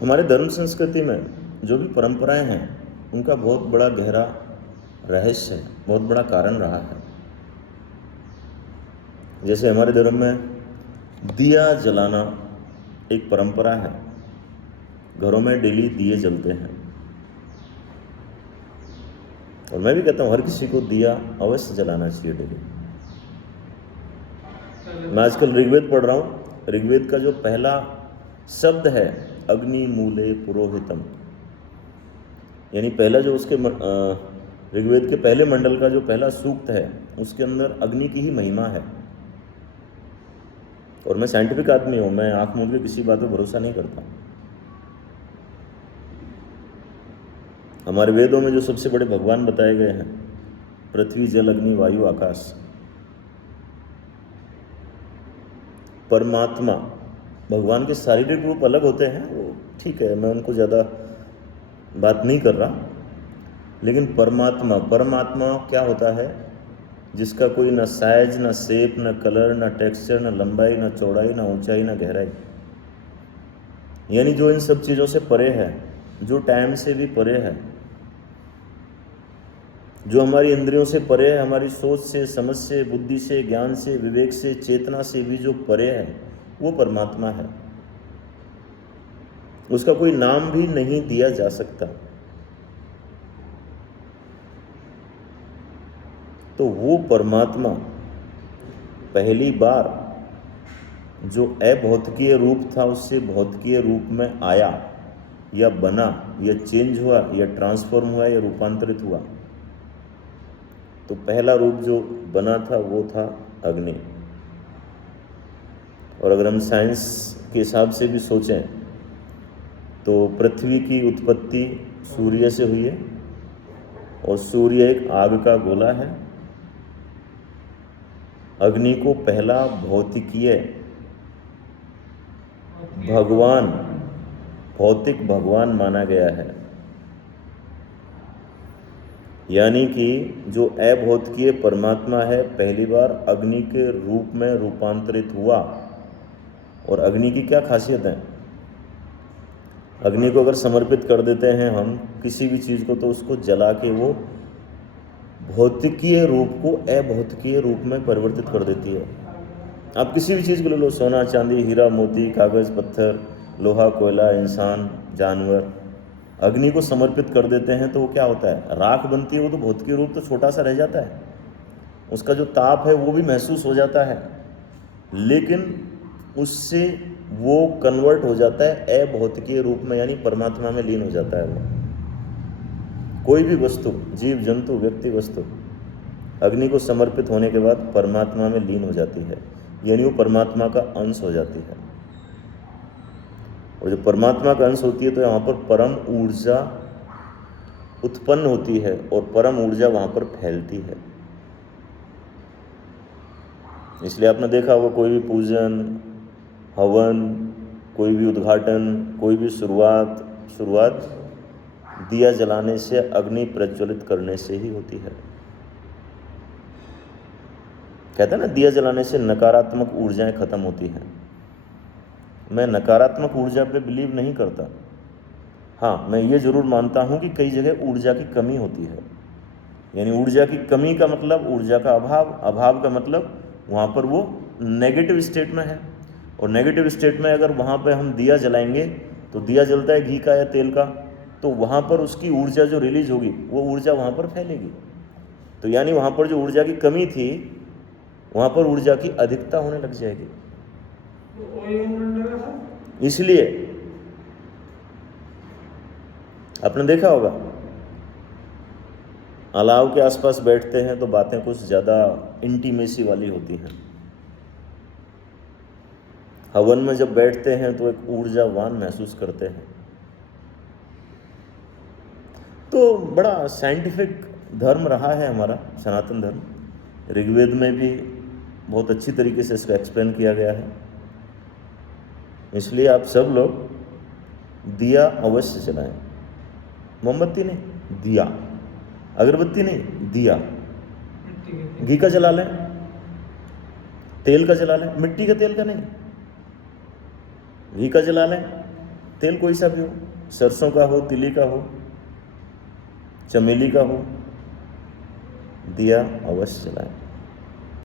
हमारे धर्म संस्कृति में जो भी परंपराएं हैं उनका बहुत बड़ा गहरा रहस्य है, बहुत बड़ा कारण रहा है। जैसे हमारे धर्म में दिया जलाना एक परंपरा है, घरों में डेली दिए जलते हैं। और मैं भी कहता हूँ हर किसी को दिया अवश्य जलाना चाहिए डेली। मैं आजकल ऋग्वेद पढ़ रहा हूँ। ऋग्वेद का जो पहला शब्द है अग्नि मूले पुरोहितम, यानी पहला जो उसके ऋग्वेद के पहले मंडल का जो पहला सूक्त है उसके अंदर अग्नि की ही महिमा है। और मैं साइंटिफिक आदमी हूँ, मैं आँख मूंद के किसी बात पर भरोसा नहीं करता। हमारे वेदों में जो सबसे बड़े भगवान बताए गए हैं, पृथ्वी जल अग्नि वायु आकाश, परमात्मा, भगवान के शारीरिक रूप अलग होते हैं, वो ठीक है, मैं उनको ज़्यादा बात नहीं कर रहा। लेकिन परमात्मा क्या होता है? जिसका कोई ना साइज, ना शेप, ना कलर, ना टेक्सचर, ना लंबाई, ना चौड़ाई, ना ऊंचाई, ना गहराई, यानी जो इन सब चीज़ों से परे है, जो टाइम से भी परे है, जो हमारी इंद्रियों से परे है, हमारी सोच से, समझ से, बुद्धि से, ज्ञान से, विवेक से, चेतना से भी जो परे है, वो परमात्मा है। उसका कोई नाम भी नहीं दिया जा सकता। तो वो परमात्मा पहली बार जो अभौतिकीय रूप था उससे भौतिकीय रूप में आया, या बना, या चेंज हुआ, या ट्रांसफॉर्म हुआ, या रूपांतरित हुआ। तो पहला रूप जो बना था वो था अग्नि। और अगर हम साइंस के हिसाब से भी सोचें तो पृथ्वी की उत्पत्ति सूर्य से हुई है, और सूर्य एक आग का गोला है। अग्नि को पहला भौतिकीय भगवान, भौतिक भगवान माना गया है। यानी कि जो अभौतिकीय परमात्मा है पहली बार अग्नि के रूप में रूपांतरित हुआ। और अग्नि की क्या खासियत है? अग्नि को अगर समर्पित कर देते हैं हम किसी भी चीज़ को, तो उसको जला के वो भौतिकीय रूप को अभौतिकीय रूप में परिवर्तित कर देती है। आप किसी भी चीज़ को ले लो, सोना चांदी, हीरा मोती, कागज़ पत्थर, लोहा कोयला, इंसान, जानवर, अग्नि को समर्पित कर देते हैं तो वो क्या होता है? राख बनती है। वो तो भौतिकीय रूप तो छोटा सा रह जाता है, उसका जो ताप है वो भी महसूस हो जाता है, लेकिन उससे वो कन्वर्ट हो जाता है अभौतिकीय रूप में, यानी परमात्मा में लीन हो जाता है। वो कोई भी वस्तु, जीव जंतु, व्यक्ति वस्तु अग्नि को समर्पित होने के बाद परमात्मा में लीन हो जाती है, यानी वो परमात्मा का अंश हो जाती है। और जब परमात्मा का अंश होती है तो यहाँ पर परम ऊर्जा उत्पन्न होती है, और परम ऊर्जा वहाँ पर फैलती है। इसलिए आपने देखा होगा कोई भी पूजन, हवन, कोई भी उद्घाटन, कोई भी शुरुआत दिया जलाने से, अग्नि प्रज्वलित करने से ही होती है। कहते हैं ना, दिया जलाने से नकारात्मक ऊर्जाएं खत्म होती हैं। मैं नकारात्मक ऊर्जा पे बिलीव नहीं करता। हाँ, मैं ये ज़रूर मानता हूँ कि कई जगह ऊर्जा की कमी होती है। यानी ऊर्जा की कमी का मतलब ऊर्जा का अभाव, अभाव का मतलब वहाँ पर वो नेगेटिव स्टेट में है। और नेगेटिव स्टेट में अगर वहाँ पे हम दिया जलाएंगे तो दिया जलता है घी का या तेल का, तो वहाँ पर उसकी ऊर्जा जो रिलीज होगी वो ऊर्जा वहाँ पर फैलेगी। तो यानी वहाँ पर जो ऊर्जा की कमी थी वहाँ पर ऊर्जा की अधिकता होने लग जाएगी। इसलिए आपने देखा होगा अलाव के आसपास बैठते हैं तो बातें कुछ ज़्यादा इंटीमेसी वाली होती हैं। हवन में जब बैठते हैं तो एक ऊर्जावान महसूस करते हैं। तो बड़ा साइंटिफिक धर्म रहा है हमारा सनातन धर्म। ऋग्वेद में भी बहुत अच्छी तरीके से इसका एक्सप्लेन किया गया है। इसलिए आप सब लोग दिया अवश्य जलाएं। मोमबत्ती नहीं, दिया। अगरबत्ती नहीं, दिया। घी का जला लें, तेल का जला लें, मिट्टी का तेल का नहीं, घी का जला लें, तेल कोई सा भी हो, सरसों का हो, तिली का हो, चमेली का हो, दिया अवश्य जलाएं।